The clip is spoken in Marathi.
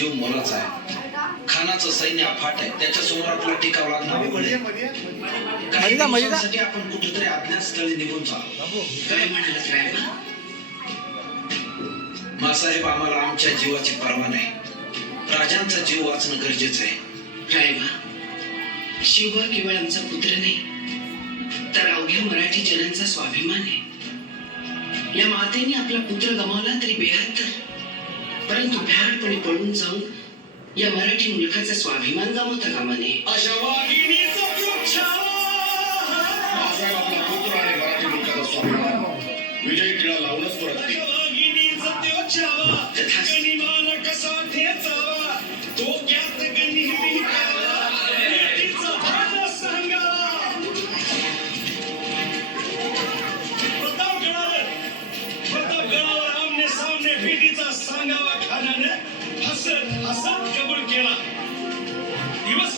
जीव मोलाचा आहे. खानाचं सैन्य अफाट आहे, त्याच्यासमोर आपला टिकाव लागणार काही दिवसांसाठी आपण कुठेतरी अज्ञात स्थळी निघून जा. काय म्हणालात रायबा? मासाहेब, आम्हाला आमच्या जीवाची पर्वा नाही. राजांचा जीव वाचणं गरजेचं आहे. रायबा, शिवबा केवळ आमचा पुत्र नाही, तर अवघ्या मराठी जनांचा स्वाभिमान आहे. या मातेने आपला पुत्र गमावला तरी बेहत्तर, परंतु भ्याडपणे पळून जाऊन या मराठी मुलखाचा स्वाभिमान गमावता कामा नये. अशा वाघिणीचा मासाहेब आपला पुत्र आणि मराठी मुलखाचा स्वाभिमान विजयी टिळा लावूनच परत सांगावा खानाने हसत हसत कबूल केला. दिवस